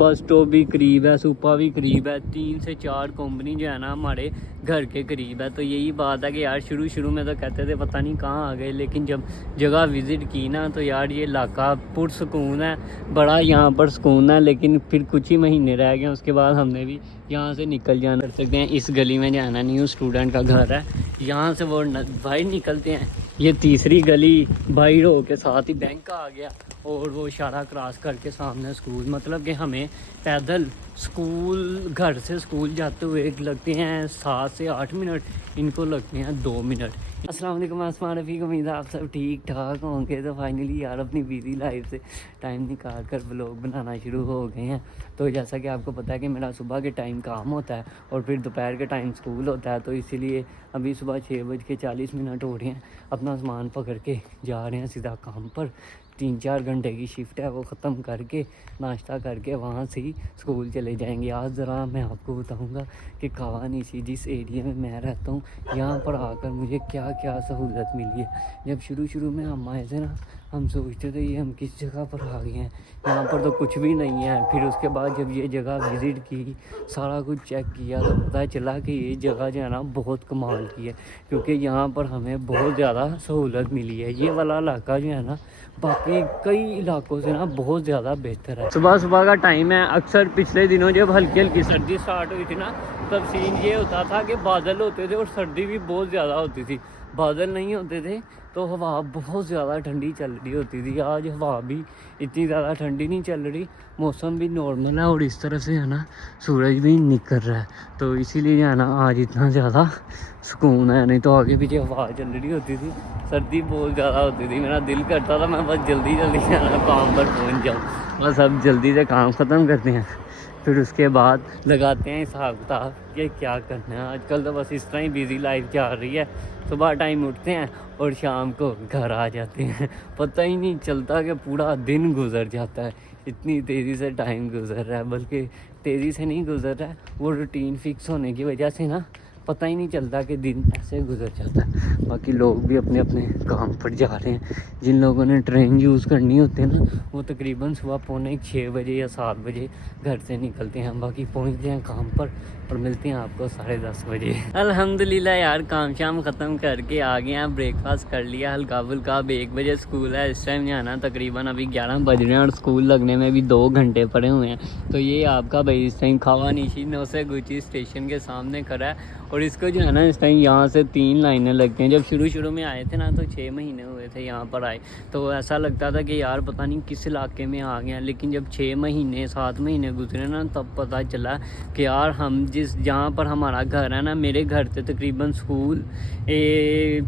Bus stop भी करीब है, सुपा भी करीब है, 3 से 4 कंपनी जो है ना हमारे घर के करीब है। तो यही बात है कि यार शुरू में तो कहते थे पता नहीं कहाँ आ गए, लेकिन जब जगह विज़िट की ना तो यार ये इलाका पुरसकून है, बड़ा यहाँ पर सुकून है। लेकिन फिर कुछ ही महीने रह गए, उसके बाद हमने भी यहाँ से निकल जाना कर सकते हैं। इस गली में जाना न्यू स्टूडेंट का घर है, यहाँ से वो बाहर निकलते हैं। ये तीसरी गली बाहर हो के साथ ही बैंक का आ गया और वो इशारा क्रॉस करके सामने स्कूल। मतलब कि हमें पैदल स्कूल, घर से स्कूल जाते हुए लगते हैं 7 से 8 मिनट, इनको लगते हैं 2 मिनट। अस्सलाम वालेकुम, आसमान रफ़ीक, उम्मीद है आप सब ठीक ठाक होंगे। तो फाइनली यार अपनी बिज़ी लाइफ से टाइम निकाल कर व्लॉग बनाना शुरू हो गए हैं। तो जैसा कि आपको पता है कि मेरा सुबह के टाइम काम होता है और फिर दोपहर के टाइम स्कूल होता है, तो इसीलिए अभी सुबह 6:40 हो रहे हैं। अपना सामान पकड़ के जा रहे हैं सीधा काम पर। 3-4 घंटे की शिफ्ट है, वो ख़त्म करके नाश्ता करके वहाँ से ही स्कूल चले जाएंगे। आज ज़रा मैं आपको बताऊँगा कि खवानीसी जिस एरिया में मैं रहता हूँ, यहाँ पर आकर मुझे क्या क्या सहूलत मिली है। जब शुरू में हम आए थे ना, हम सोचते थे ये हम किस जगह पर आ गए हैं, यहाँ पर तो कुछ भी नहीं है। फिर उसके बाद जब ये जगह विज़िट की, सारा कुछ चेक किया, तो पता चला कि ये जगह जो है ना बहुत कमाल की है, क्योंकि यहाँ पर हमें बहुत ज़्यादा सहूलत मिली है। ये वाला इलाका जो है ना बाकी कई इलाकों से ना बहुत ज़्यादा बेहतर है। सुबह का टाइम है। अक्सर पिछले दिनों जब हल्की हल्की सर्दी स्टार्ट हुई थी ना, तब सीन ये होता था कि बादल होते थे और सर्दी भी बहुत ज़्यादा होती थी। बादल नहीं होते थे तो हवा बहुत ज़्यादा ठंडी चल रही होती थी। आज हवा भी इतनी ज़्यादा ठंडी नहीं चल रही, मौसम भी नॉर्मल है और इस तरफ से है ना सूरज भी निकल रहा है, तो इसीलिए जो है ना आज इतना ज़्यादा सुकून है। नहीं तो आगे पीछे हवा चल रही होती थी, सर्दी बहुत ज़्यादा होती थी। मेरा दिल करता था मैं बस जल्दी जाना काम पर पहुँच जाऊँ। बस अब जल्दी से काम ख़त्म करते हैं, फिर उसके बाद लगाते हैं हिसाब किताब कि क्या करना है। आजकल तो बस इस तरह ही बिज़ी लाइफ चल रही है। सुबह टाइम उठते हैं और शाम को घर आ जाते हैं, पता ही नहीं चलता कि पूरा दिन गुजर जाता है। इतनी तेज़ी से टाइम गुजर रहा है, बल्कि तेज़ी से नहीं गुजर रहा है, वो रूटीन फिक्स होने की वजह से ना पता ही नहीं चलता कि दिन ऐसे गुजर जाता है। बाकी लोग भी अपने अपने काम पर जा रहे हैं। जिन लोगों ने ट्रेन यूज़ करनी होती है ना, वो तकरीबन सुबह 6:45 या 7 बजे घर से निकलते हैं। बाकी पहुंचते हैं काम पर और मिलते हैं आपको 10:30 बजे। अल्हम्दुलिल्लाह यार काम शाम ख़त्म करके आ गए हैं, ब्रेकफास्ट कर लिया हल्का फुल्का। अब 1 बजे स्कूल है, इस टाइम जाना तकरीबन अभी 11 बज रहे हैं और स्कूल लगने में भी 2 घंटे पड़े हुए हैं। तो ये आपका भाई इस टाइम खवानीसी नौसेगुची स्टेशन के सामने खड़ा है और इसको जो है ना इस टाइम यहाँ से 3 लाइनें लगती हैं। जब शुरू में आए थे ना तो 6 महीने हुए थे यहाँ पर आए, तो ऐसा लगता था कि यार पता नहीं किस इलाके में आ गए हैं। लेकिन जब 6 महीने 7 महीने गुजरे ना, तब पता चला कि यार हम जहाँ पर हमारा घर है ना, मेरे घर से तकरीबन स्कूल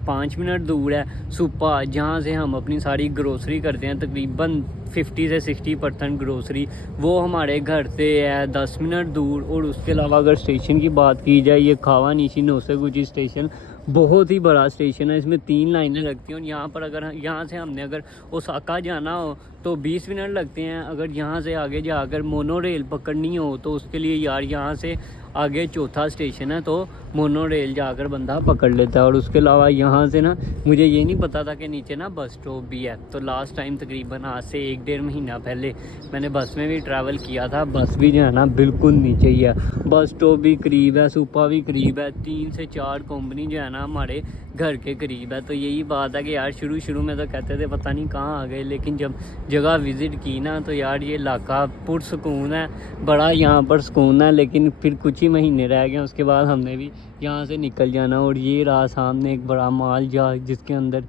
5 मिनट दूर है। सुपा जहाँ से हम अपनी सारी ग्रोसरी करते हैं, तकरीबन 50 से 60% ग्रोसरी वो हमारे घर से है 10 मिनट दूर। और उसके अलावा अगर स्टेशन की बात की जाए, ये खवानीसी नौसेगुची स्टेशन बहुत ही बड़ा स्टेशन है, इसमें 3 लाइनें लगती हैं। और यहाँ पर अगर यहाँ से हमने अगर ओसाका जाना हो तो 20 मिनट लगते हैं। अगर यहाँ से आगे जाकर मोनो रेल पकड़नी हो तो उसके लिए यार यहाँ से आगे चौथा स्टेशन है, तो मोनो रेल जाकर बंदा पकड़ लेता है। और उसके अलावा यहाँ से ना मुझे ये नहीं पता था कि नीचे ना बस स्टॉप भी है। तो लास्ट टाइम तकरीबन आज से 1-1.5 महीना पहले मैंने बस में भी ट्रैवल किया था। बस भी जो है ना बिल्कुल नीचे ही है, बस स्टॉप भी करीब है, सुपा भी करीब है, 3 से 4 कंपनी जो है ना हमारे घर के करीब है। तो यही बात है कि यार शुरू में तो कहते थे पता नहीं कहाँ आ गए, लेकिन जब जगह विज़िट की ना तो यार ये इलाका पुरसकून है, बड़ा यहाँ पर सुकून है। लेकिन फिर कुछ ही महीने रह गए, उसके बाद हमने भी यहाँ से निकल जाना। और ये रहा सामने एक बड़ा माल जिसके अंदर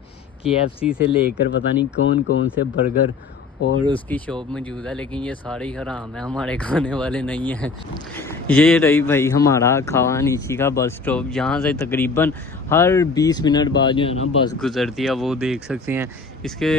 KFC से लेकर पता नहीं कौन से बर्गर और उसकी शॉप मौजूद है, लेकिन ये सारे ही हराम है, हमारे खाने वाले नहीं हैं। ये रही भाई हमारा खवानीसी का बस स्टॉप, जहाँ से तकरीबन हर 20 मिनट बाद जो है ना बस गुजरती है, वो देख सकते हैं। इसके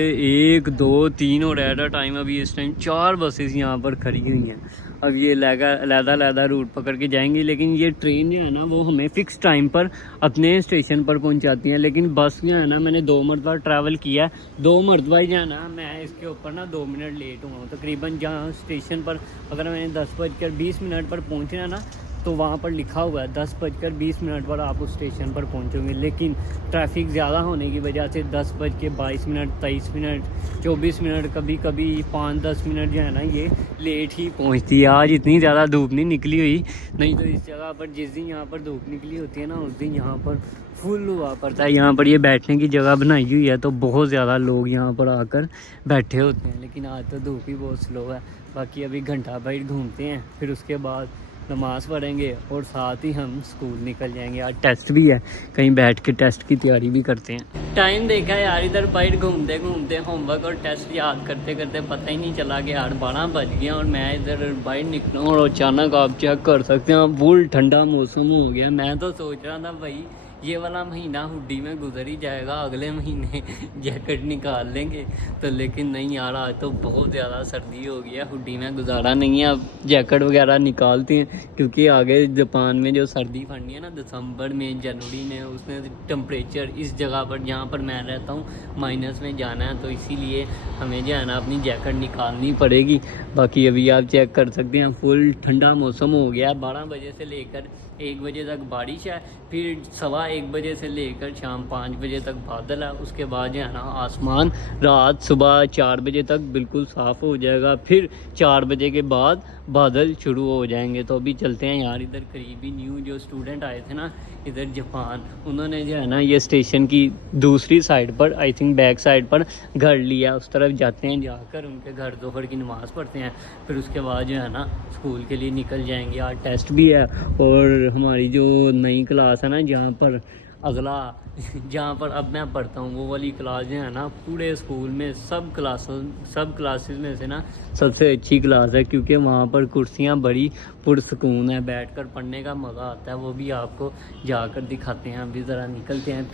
1 2 3 और एट अ टाइम अभी इस टाइम 4 बसेस यहाँ पर खड़ी हुई हैं। अब ये लहदा रूट पकड़ के जाएंगी, लेकिन ये ट्रेन जो है ना वो हमें फ़िक्स टाइम पर अपने स्टेशन पर पहुंचाती हैं। लेकिन बस जो है ना मैंने 2 मरतबा ट्रैवल किया, 2 मरतबा ही जो है ना मैं इसके ऊपर ना 2 मिनट लेट हुआ हूँ। तकरीबन जहाँ स्टेशन पर अगर मैंने 10:20 पर पहुँचना ना, तो वहाँ पर लिखा हुआ है 10:20 पर आप उस स्टेशन पर पहुँचोगे, लेकिन ट्रैफिक ज़्यादा होने की वजह से 10:22, 23 24 मिनट, कभी कभी 5-10 मिनट जो है ना ये लेट ही पहुँचती है। आज इतनी ज़्यादा धूप नहीं निकली हुई, नहीं तो इस जगह पर जिस दिन यहाँ पर धूप निकली होती है ना उस दिन यहाँ पर फुल हुआ पड़ता है। यहाँ पर ये बैठने की जगह बनाई हुई है तो बहुत ज़्यादा लोग यहाँ पर आकर बैठे होते हैं, लेकिन आज तो धूप ही बहुत स्लो है। बाकी अभी घंटा भर घूमते हैं, फिर उसके बाद नमाज़ पढ़ेंगे और साथ ही हम स्कूल निकल जाएंगे। आज टेस्ट भी है, कहीं बैठ के टेस्ट की तैयारी भी करते हैं। टाइम देखा यार, इधर बाइट घूमते घूमते होमवर्क और टेस्ट याद करते करते पता ही नहीं चला कि यार 12 बज गया और मैं इधर बाइट निकला और अचानक आप चेक कर सकते हैं फुल ठंडा मौसम हो गया। मैं तो सोच रहा था भाई ये वाला महीना हुड्डी में गुजर ही जाएगा, अगले महीने जैकेट निकाल लेंगे, तो लेकिन नहीं यार आज तो बहुत ज़्यादा सर्दी हो गई है, हुड्डी में गुजारा नहीं है। अब जैकेट वगैरह निकालते हैं क्योंकि आगे जापान में जो सर्दी पड़नी है ना दिसंबर में जनवरी में, उसमें टेम्परेचर इस जगह पर जहाँ पर मैं रहता हूँ माइनस में जाना है, तो इसीलिए हमें जो है ना अपनी जैकेट निकालनी पड़ेगी। बाकी अभी आप चेक कर सकते हैं फुल ठंडा मौसम हो गया। 12 बजे से लेकर 1 बजे तक बारिश है, फिर 1:15 बजे से लेकर शाम 5 बजे तक बादल है, उसके बाद जो है ना आसमान रात सुबह 4 बजे तक बिल्कुल साफ़ हो जाएगा, फिर 4 बजे के बाद बादल शुरू हो जाएंगे। तो अभी चलते हैं यार, इधर करीबी न्यू जो स्टूडेंट आए थे ना इधर जापान, उन्होंने जो है ना ये स्टेशन की दूसरी साइड पर आई थिंक बैक साइड पर घर लिया, उस तरफ जाते हैं, जाकर उनके घर दोपहर की नमाज़ पढ़ते हैं, फिर उसके बाद जो है ना स्कूल के लिए निकल जाएंगे। आज टेस्ट भी है और हमारी जो नई क्लास है ना जहाँ पर जहाँ पर अब मैं पढ़ता हूँ वो वाली क्लास जो है ना पूरे स्कूल में सब क्लासेस में से ना सबसे अच्छी क्लास है, क्योंकि वहाँ पर कुर्सियाँ बड़ी पुरसकून है, बैठकर पढ़ने का मज़ा आता है, वो भी आपको जाकर दिखाते हैं। अभी ज़रा निकलते हैं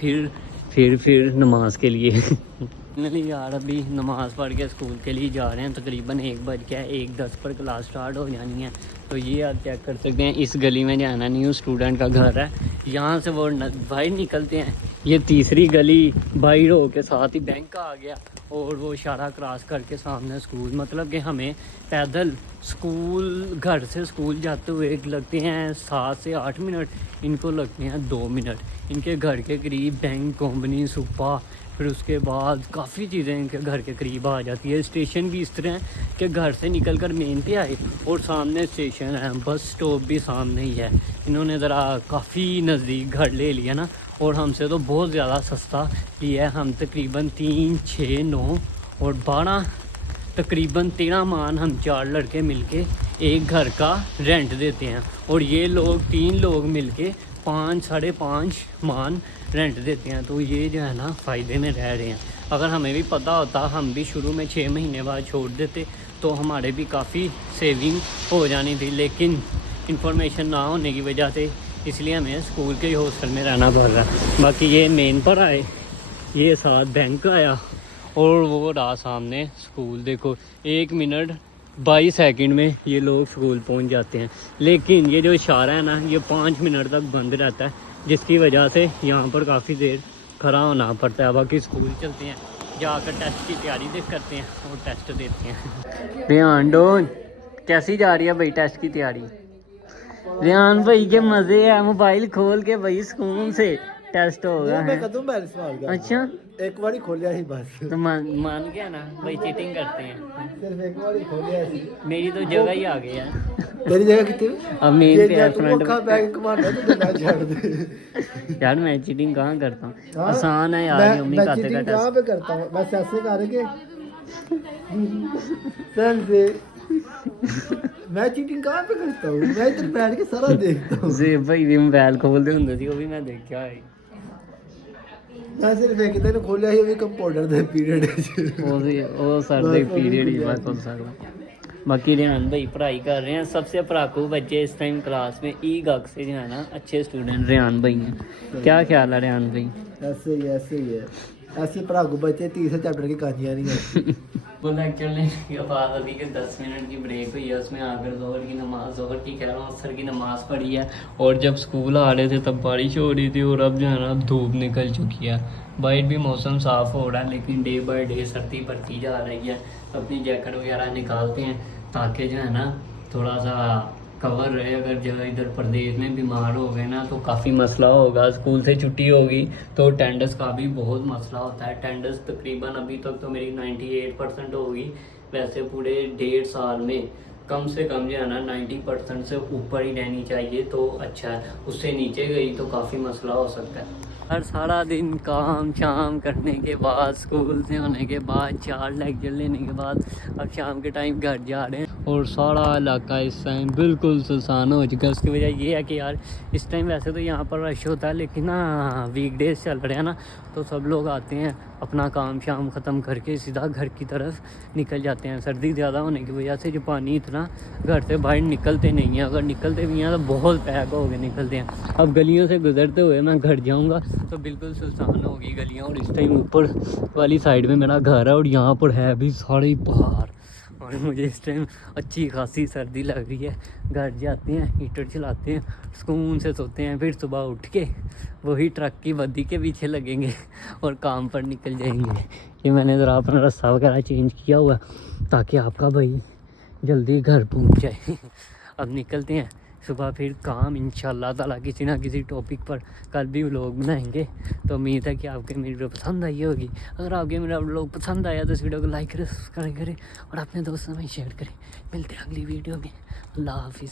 फिर नमाज के लिए नहीं यार अभी नमाज़ पढ़ के स्कूल के लिए जा रहे हैं, तकरीबन 1 बज गया, 1:10 पर क्लास स्टार्ट हो जानी है। तो ये आप चेक कर सकते हैं इस गली में जाना न्यू स्टूडेंट का घर है, यहाँ से वो बाहर निकलते हैं, ये तीसरी गली बाहर हो के साथ ही बैंक आ गया और वो इशारा क्रॉस करके सामने स्कूल, मतलब कि हमें पैदल स्कूल घर से स्कूल जाते हुए लगते हैं 7 से 8 मिनट, इनको लगते हैं 2 मिनट। इनके घर के करीब बैंक, कंपनी, सुपा, फिर उसके बाद काफ़ी चीज़ें इनके घर के करीब आ जाती है। स्टेशन भी इस तरह है कि घर से निकलकर मेन पे आए और सामने स्टेशन है, बस स्टॉप भी सामने ही है। इन्होंने ज़रा काफ़ी नज़दीक घर ले लिया ना, और हमसे तो बहुत ज़्यादा सस्ता लिया है। हम तकरीबन 3, 6, 9 और 12 तकरीबन 13 मान हम 4 लड़के मिलके एक घर का रेंट देते हैं, और ये लोग 3 लोग मिलके 5, 5.5 मान रेंट देते हैं। तो ये जो है ना फ़ायदे में रह रहे हैं। अगर हमें भी पता होता हम भी शुरू में 6 महीने बाद छोड़ देते तो हमारे भी काफ़ी सेविंग हो जानी थी, लेकिन इंफॉर्मेशन ना होने की वजह से इसलिए हमें स्कूल के हॉस्टल में रहना पड़ रहा है। बाकी ये मेन पर आए, ये साथ बैंक आया और वो रहा सामने स्कूल। देखो 1 मिनट 22 सेकंड में ये लोग स्कूल पहुंच जाते हैं, लेकिन ये जो इशारा है ना ये 5 मिनट तक बंद रहता है, जिसकी वजह से यहाँ पर काफ़ी देर खड़ा होना पड़ता है। बाकी स्कूल चलते हैं, जाकर टेस्ट की तैयारी करते हैं और टेस्ट देते हैं। रेहान डो कैसी जा रही है भाई टेस्ट की तैयारी? रेहान भाई के मज़े है, मोबाइल खोल के भाई सुकून से टेस्ट होगा। अच्छा एक बार खोलिया ही बस, तो मान गया ना भाई, चीटिंग करते हैं। सिर्फ एक बार खोलिया ही। मेरी तो जगह ही आ गई है। तेरी जगह कितनी? अब मेन पे है फ्रंट का बैंक मारना तो ना छोड़ दे यार। मैं चीटिंग कहाँ करता हूँ, आसान है यार। मम्मी खाते का टेस्ट कहाँ पे करता हूँ, बस ऐसे करके सर से मैं चीटिंग कहाँ पे करता हूँ, मैं इधर बैठ के सारा देखता हूँ। जी भाई भी मोबाइल खोलते होंगे सी, वो भी मैं देखा है। मैं सिर्फ एक दिन खोलिया ही, वो भी कंपाउंडर दे पीरियड वो सर दे पीरियड ही बात हो सर। बाकी रेहान भाई पढ़ाई कर रहे हैं, सबसे पढ़ाकू बच्चे इस टाइम क्लास में ई गक से जो है ना अच्छे स्टूडेंट रेहान भाई हैं। क्या ख्याल है रेहान भाई? ऐसे ही है ऐसे पढ़ाकू बच्चे 30 चैप्टर की कहानियाँ नहीं है। वो लेक्चर लेने के बाद अभी के 10 मिनट की ब्रेक हुई है, उसमें आकर जोहर की कह रहा हूँ असर की नमाज़ पढ़ी है। और जब स्कूल आ रहे थे तब बारिश हो रही थी और अब जो है ना धूप निकल चुकी है। बाहर भी मौसम साफ़ हो रहा है, लेकिन डे बाय डे सर्दी बढ़ती जा रही है। अपनी जैकेट वगैरह निकालते हैं ताकि जो है ना थोड़ा सा कवर रहे। अगर जो इधर प्रदेश में बीमार हो गए ना तो काफ़ी मसला होगा। स्कूल से छुट्टी होगी तो अटेंडेंस का भी बहुत मसला होता है। अटेंडेंस तकरीबन अभी तक तो मेरी 98% होगी। वैसे पूरे 1.5 साल में कम से कम जो है ना 90% से ऊपर ही रहनी चाहिए तो अच्छा है। उससे नीचे गई तो काफ़ी मसला हो सकता है। हर सारा दिन काम शाम करने के बाद, स्कूल से होने के बाद, 4 लेक्चर लेने के बाद अब शाम के टाइम घर जा रहे हैं और सारा इलाका इस टाइम बिल्कुल सुनसान हो चुका है। उसकी वजह ये है कि यार इस टाइम वैसे तो यहाँ पर रश होता है, लेकिन ना वीकडेज चल रहे हैं ना तो सब लोग आते हैं अपना काम शाम ख़त्म करके सीधा घर की तरफ निकल जाते हैं। सर्दी ज़्यादा होने की वजह से जो पानी इतना घर से बाहर निकलते नहीं हैं। अगर निकलते भी हैं तो बहुत पैक हो के निकलते हैं। अब गलियों से गुजरते हुए मैं घर जाऊंगा तो बिल्कुल सुनसान होगी गलियां। और इस टाइम ऊपर वाली साइड में मेरा घर है और यहाँ पर है भी सारे पहाड़ और मुझे इस टाइम अच्छी खासी सर्दी लग रही है। घर जाते हैं, हीटर चलाते हैं, सुकून से सोते हैं, फिर सुबह उठ के वही ट्रक की बद्दी के पीछे लगेंगे और काम पर निकल जाएंगे। ये मैंने ज़रा अपना रास्ता वगैरह चेंज किया हुआ ताकि आपका भाई जल्दी घर पहुंच जाए। अब निकलते हैं सुबह फिर काम इंशाल्लाह ताला किसी ना किसी टॉपिक पर कल भी व्लॉग बनाएंगे। तो उम्मीद है कि आपके मेरी वीडियो पसंद आई होगी। अगर आपके मेरा व्लॉग पसंद आया तो इस वीडियो को लाइक करें, सब्सक्राइब करें और अपने दोस्तों में शेयर करें। मिलते हैं अगली वीडियो में। अल्लाह हाफिज़।